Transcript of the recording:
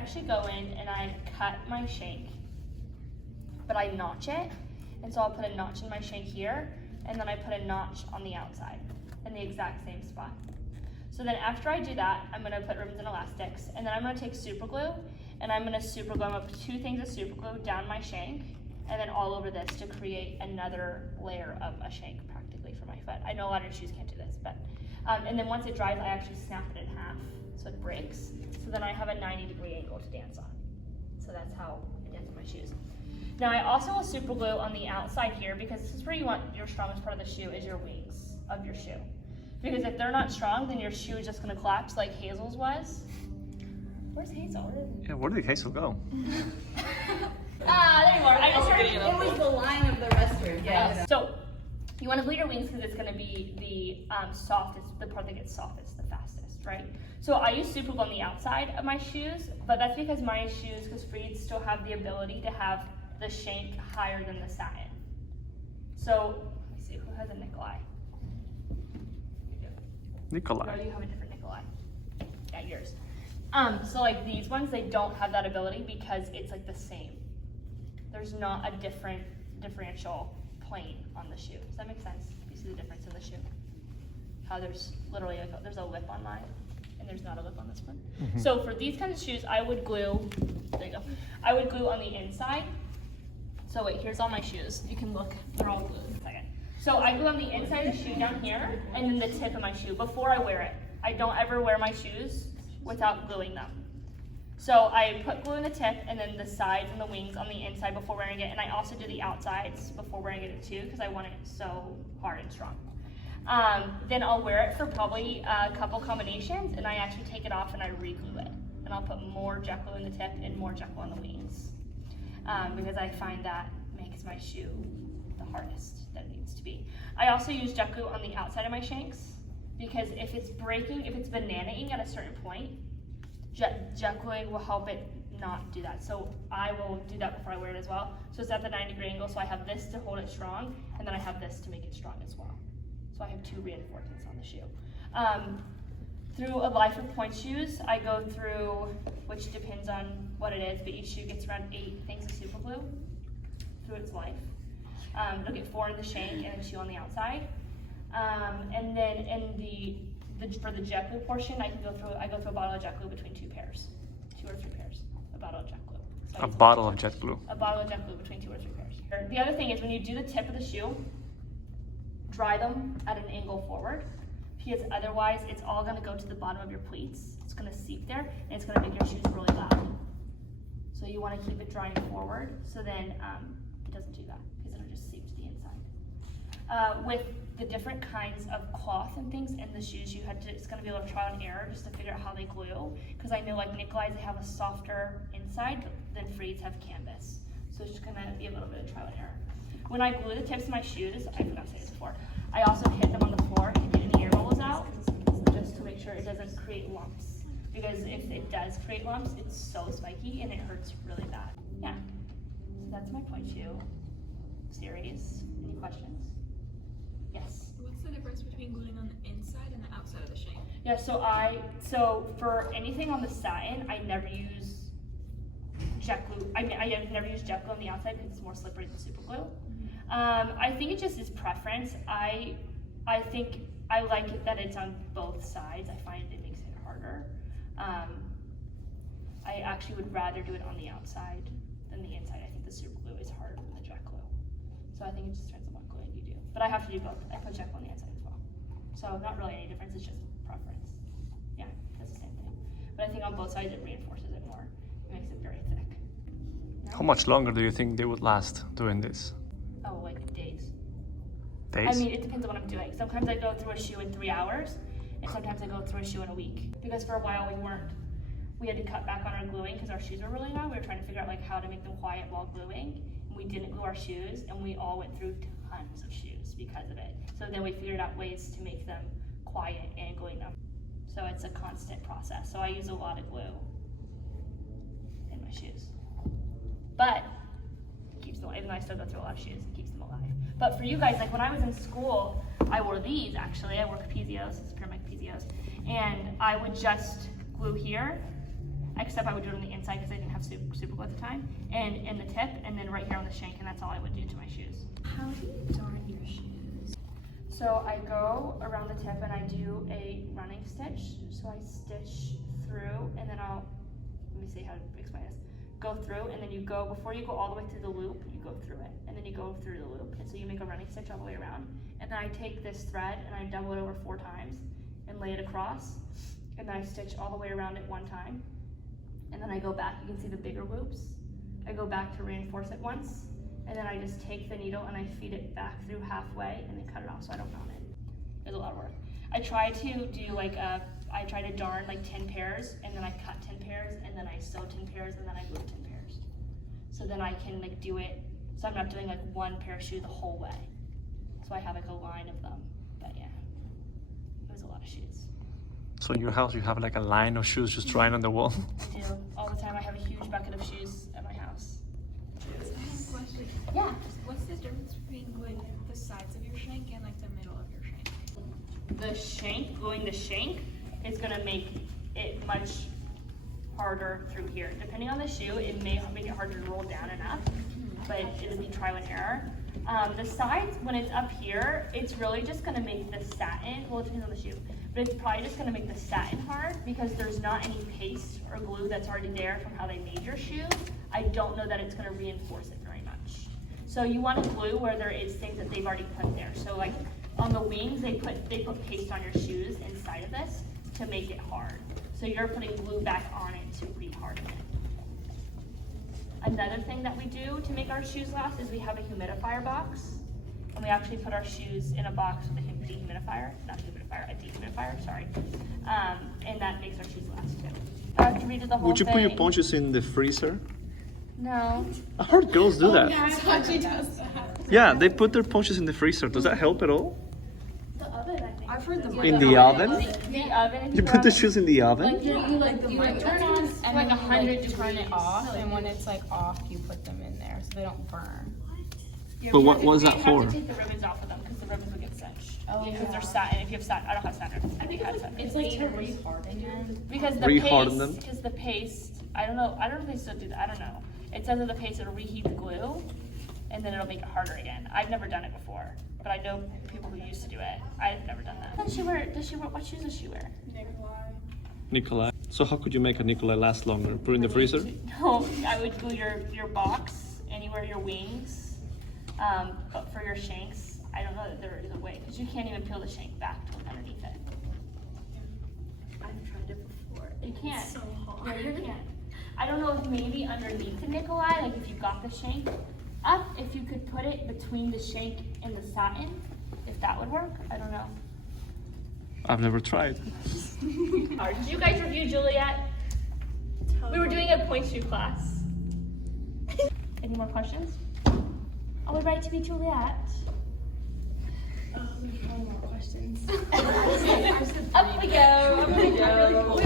actually go in and I cut my shank, but I notch it. And so I'll put a notch in my shank here, and then I put a notch on the outside in the exact same spot. So then after I do that, I'm gonna put ribbons and elastics, and then I'm gonna take super glue, and I'm gonna super glue, I'm gonna put 2 things of super glue down my shank, and then all over this to create another layer of a shank practically for my foot. I know a lot of shoes can't do this, but, and then once it dries, I actually snap it in half, so it breaks. So then I have a 90-degree angle to dance on. So that's how I dance on my shoes. Now I also will super glue on the outside here, because this is where you want your strongest part of the shoe is your wings of your shoe. Because if they're not strong, then your shoe is just gonna collapse like Hazel's was. Where's Hazel? Yeah, where did Hazel go? There you are. I just heard It was the line of the restroom. Yeah. So you want to glue your wings because it's going to be the softest, the part that gets softest the fastest, right? So I use super glue on the outside of my shoes, but that's because my shoes, because Freeds still have the ability to have the shank higher than the satin. So let me see, who has a Nikolai? Nikolai. No, you have a different Nikolai. Yeah, yours. So like these ones, they don't have that ability because it's like the same. There's not a differential plane on the shoe. Does that make sense? You see the difference in the shoe? How there's literally like there's a lip on mine, and there's not a lip on this one. Mm-hmm. So for these kinds of shoes, I would glue. There you go. I would glue on the inside. So wait, here's all my shoes. You can look. They're all glued. In a second. So I glue on the inside of the shoe down here, and then the tip of my shoe before I wear it. I don't ever wear my shoes without gluing them. So I put glue in the tip and then the sides and the wings on the inside before wearing it, and I also do the outsides before wearing it too because I want it so hard and strong. Then I'll wear it for probably a couple combinations, and I actually take it off and I re-glue it. And I'll put more jet glue in the tip and more jet glue on the wings because I find that makes my shoe the hardest that it needs to be. I also use jet glue on the outside of my shanks because if it's breaking, if it's bananaing at a certain point, jet gluing will help it not do that. So I will do that before I wear it as well. So it's at the 90-degree angle, so I have this to hold it strong, and then I have this to make it strong as well. So I have 2 reinforcements on the shoe. Through a life of Pointe shoes, I go through, which depends on what it is, but each shoe gets around 8 things of super glue through its life. It'll get 4 in the shank and then 2 on the outside. And then in for the jet glue portion, I go through a bottle of jet glue between 2 pairs, 2 or 3 pairs, a bottle of jet glue. So A bottle of jet glue. A bottle of jet glue between 2 or 3 pairs. The other thing is when you do the tip of the shoe, dry them at an angle forward, because otherwise it's all gonna go to the bottom of your pleats. It's gonna seep there, and it's gonna make your shoes really loud. So you wanna keep it drying forward, so then it doesn't do that, because it'll just seep to the inside. With the different kinds of cloth and things in the shoes, it's gonna be a little trial and error just to figure out how they glue. Because I know like Nikolai's, they have a softer inside than Freeds have canvas. So it's just gonna be a little bit of trial and error. When I glue the tips of my shoes, I forgot to say this before, I also hit them on the floor and get any air bubbles out, just to make sure it doesn't create lumps. Because if it does create lumps, it's so spiky and it hurts really bad. Yeah, so that's my Pointe shoe series. Any questions? Yes. What's the difference between gluing on the inside and the outside of the shank? Yeah, so for anything on the satin, I never use jet glue. I never use jet glue on the outside because it's more slippery than super glue. I think it just is preference. I think I like it that it's on both sides. I find it makes it harder. I actually would rather do it on the outside than the inside. I think the super glue is harder than the jet glue. So I think it just depends on what gluing you do. But I have to do both. I put jet glue on the inside as well. So not really any difference, it's just preference. Yeah, that's the same thing. But I think on both sides it reinforces it more. It makes it very thick. No? How much longer do you think they would last doing this? Oh, like days. Days? I mean, it depends on what I'm doing. Sometimes I go through a shoe in 3 hours, and sometimes I go through a shoe in a week. Because for a while we had to cut back on our gluing because our shoes were really loud. We were trying to figure out like how to make them quiet while gluing. And we didn't glue our shoes, and we all went through tons of shoes because of it. So then we figured out ways to make them quiet and gluing them. So it's a constant process. So I use a lot of glue in my shoes. But it keeps them, even though I still go through a lot of shoes, it keeps them alive. But for you guys, like when I was in school, I wore these actually. I wore Capezios, this is pair of my Capezios. And I would just glue here, except I would do it on the inside because I didn't have super glue at the time, and in the tip, and then right here on the shank, and that's all I would do to my shoes. How do you darn your shoes? So I go around the tip and I do a running stitch. So I stitch through, and then let me see how to explain this. Go through, and then you go, before you go all the way through the loop, you go through it, and then you go through the loop, and so you make a running stitch all the way around. And then I take this thread and I double it over 4 times and lay it across, and then I stitch all the way around it 1 time. And then I go back, you can see the bigger loops. I go back to reinforce it once, and then I just take the needle and I feed it back through halfway and then cut it off so I don't mount it. It's a lot of work. I try to do I try to darn like 10 pairs, and then I cut 10 pairs, and then I sew 10 pairs, and then I glue 10 pairs. So then I can like do it, so I'm not doing like 1 pair of shoe the whole way. So I have like a line of them, but yeah, it was a lot of shoes. So in your house, you have like a line of shoes just drying on the wall. I do, all the time. I have a huge bucket of shoes at my house. I have a question. Yeah. What's the difference between gluing the sides of your shank and like the middle of your shank? The shank, gluing the shank, is gonna make it much harder through here. Depending on the shoe, it may make it harder to roll down enough, but it'll be trial and error. The sides, when it's up here, it's really just gonna make the satin, well, it depends on the shoe, but it's probably just gonna make the satin hard because there's not any paste or glue that's already there from how they made your shoe. I don't know that it's gonna reinforce it very much. So you want to glue where there is things that they've already put there. So like on the wings, they put paste on your shoes inside of this to make it hard. So you're putting glue back on it to re-harden it. Another thing that we do to make our shoes last is we have a humidifier box, and we actually put our shoes in a box with a dehumidifier, a dehumidifier, sorry. And that makes our shoes last too. After we did the whole Would you put your thing- ponchos in the freezer? No. I heard girls do that. Sachi does that. Yeah, they put their ponchos in the freezer. Does that help at all? The oven, I think. I've heard the In the oven? The oven. You put the shoes in the oven? You turn on and like then 100 you turn it degrees. off, and when it's like off, you put them in there so they don't burn. Yeah, But we what have to- was that We for? have to take the ribbons off of them because the ribbons will get cinched. Oh, Because yeah. they're satin. If you have satin, I don't have satin. I think I have satin. It's like to re-harden them. Because the Re-harden them? paste, because the paste, I don't know if they still do that, I don't know. It says that the paste, it'll reheat the glue, and then it'll make it harder again. I've never done it before, but I know people who used to do it. I've never done that. Does she wear, what shoes does she wear? Nikolai. So how could you make a Nikolai last longer? Put it in the freezer? No, I would glue your box, anywhere your wings, but for your shanks, I don't know that there is a way, because you can't even peel the shank back to look underneath it. I've tried it before. You can't. It's so hard. Yeah, you can't. I don't know if maybe underneath the Nikolai, like if you got the shank up, if you could put it between the shank and the satin, if that would work. I don't know. I've never tried. Did you guys review Juliet? We were doing a point shoe class. Any more questions? Are we ready to be Juliet? No more questions. Up we go. Up we go.